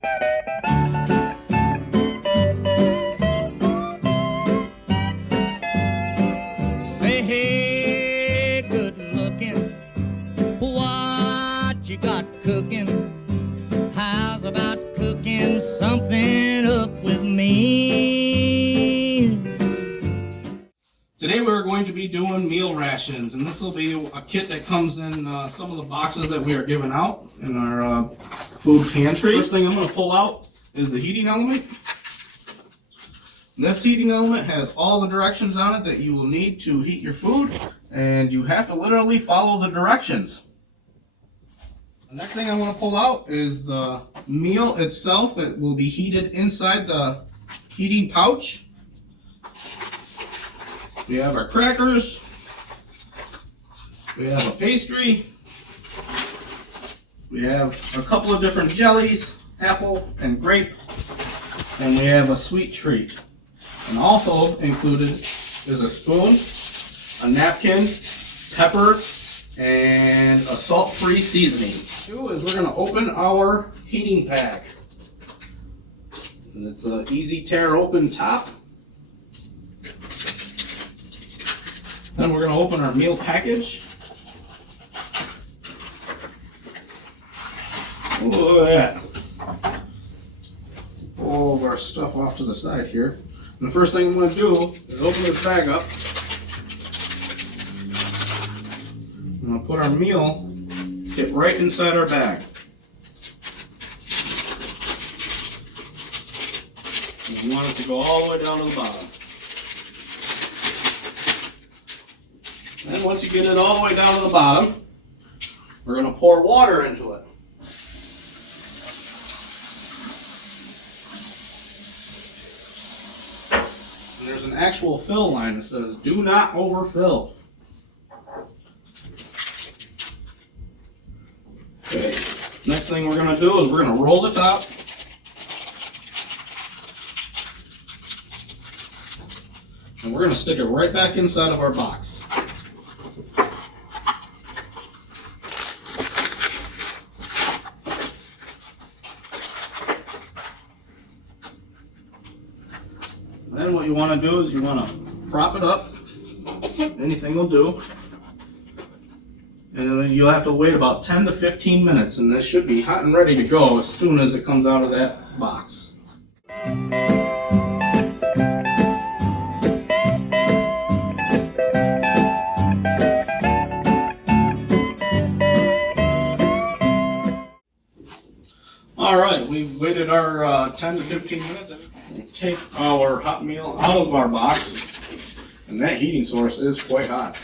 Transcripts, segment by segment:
Say, hey, good looking, what you got cooking? How's about cooking something up with me? Today we're going to be doing meal rations, and this will be a kit that comes in some of the boxes that we are giving out in our food pantry. First thing I'm going to pull out is the heating element. This heating element has all the directions on it that you will need to heat your food, and you have to literally follow the directions. The next thing I'm going to pull out is the meal itself that will be heated inside the heating pouch. We have our crackers, we have a pastry, we have a couple of different jellies, apple and grape, and we have a sweet treat. And also included is a spoon, a napkin, pepper, and a salt-free seasoning. What we're going to do is we're going to open our heating pack. And it's an easy tear open top. Then we're going to open our meal package. Look at that. Pull all of our stuff off to the side here. And the first thing I'm going to do is open this bag up. I'm going to put our meal kit right inside our bag. And we want it to go all the way down to the bottom. And once you get it all the way down to the bottom, we're going to pour water into it. And there's an actual fill line that says, do not overfill. Okay, next thing we're going to do is we're going to roll the top. And we're going to stick it right back inside of our box. Then what you want to do is you want to prop it up. Anything will do. And then you'll have to wait about 10 to 15 minutes, and this should be hot and ready to go as soon as it comes out of that box. Alright, we've waited our 10 to 15 minutes. We'll take our hot meal out of our box, and that heating source is quite hot.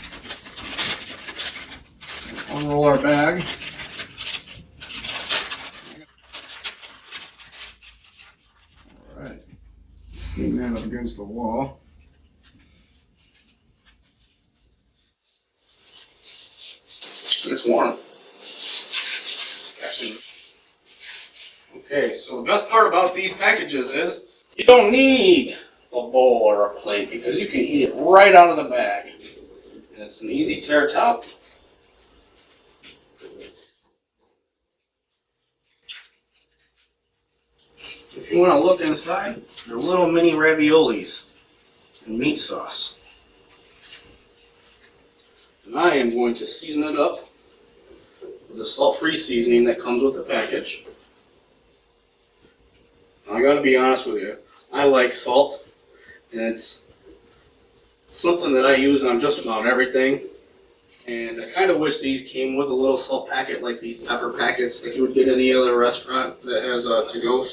Unroll our bag. Alright, getting that up against the wall. It's warm. Actually, okay, so the best part about these packages is you don't need a bowl or a plate because you can eat it right out of the bag. And it's an easy tear top. If you want to look inside, they're little mini raviolis and meat sauce. And I am going to season it up with the salt-free seasoning that comes with the package. I gotta be honest with you, I like salt, and it's something that I use on just about everything. And I kind of wish these came with a little salt packet like these pepper packets like you would get at any other restaurant that has a to-go.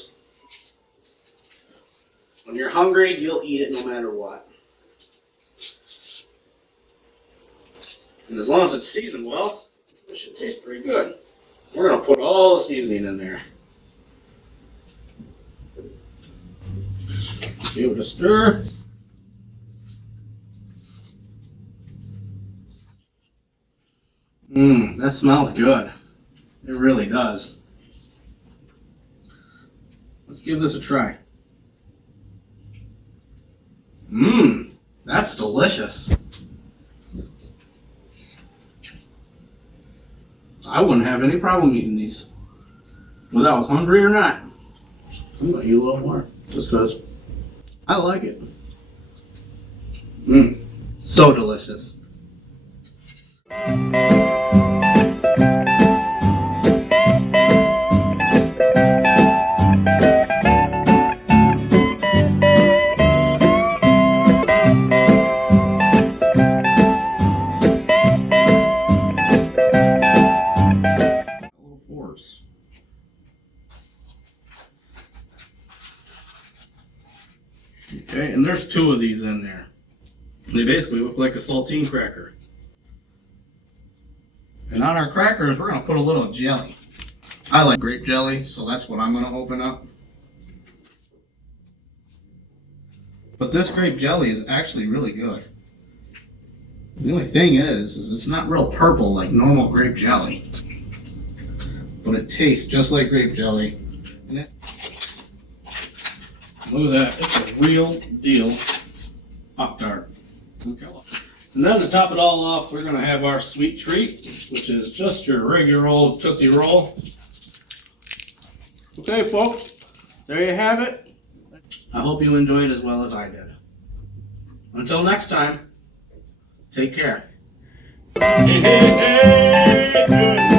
When you're hungry, you'll eat it no matter what. And as long as it's seasoned well, it should taste pretty good. We're going to put all the seasoning in there. Give it a stir. That smells good. It really does. Let's give this a try. That's delicious. I wouldn't have any problem eating these, whether I was hungry or not. I'm gonna eat a little more just because I like it. So delicious. Okay, and there's 2 of these in there. They basically look like a saltine cracker. And on our crackers, we're gonna put a little jelly. I like grape jelly, so that's what I'm gonna open up. But this grape jelly is actually really good. The only thing is it's not real purple like normal grape jelly. But it tastes just like grape jelly. And look at that, it's a real deal Pop-Tart. Okay. And then to top it all off, we're gonna have our sweet treat, which is just your regular old Tootsie Roll. Okay, folks, there you have it. I hope you enjoyed as well as I did. Until next time, take care. Hey, hey, hey, good.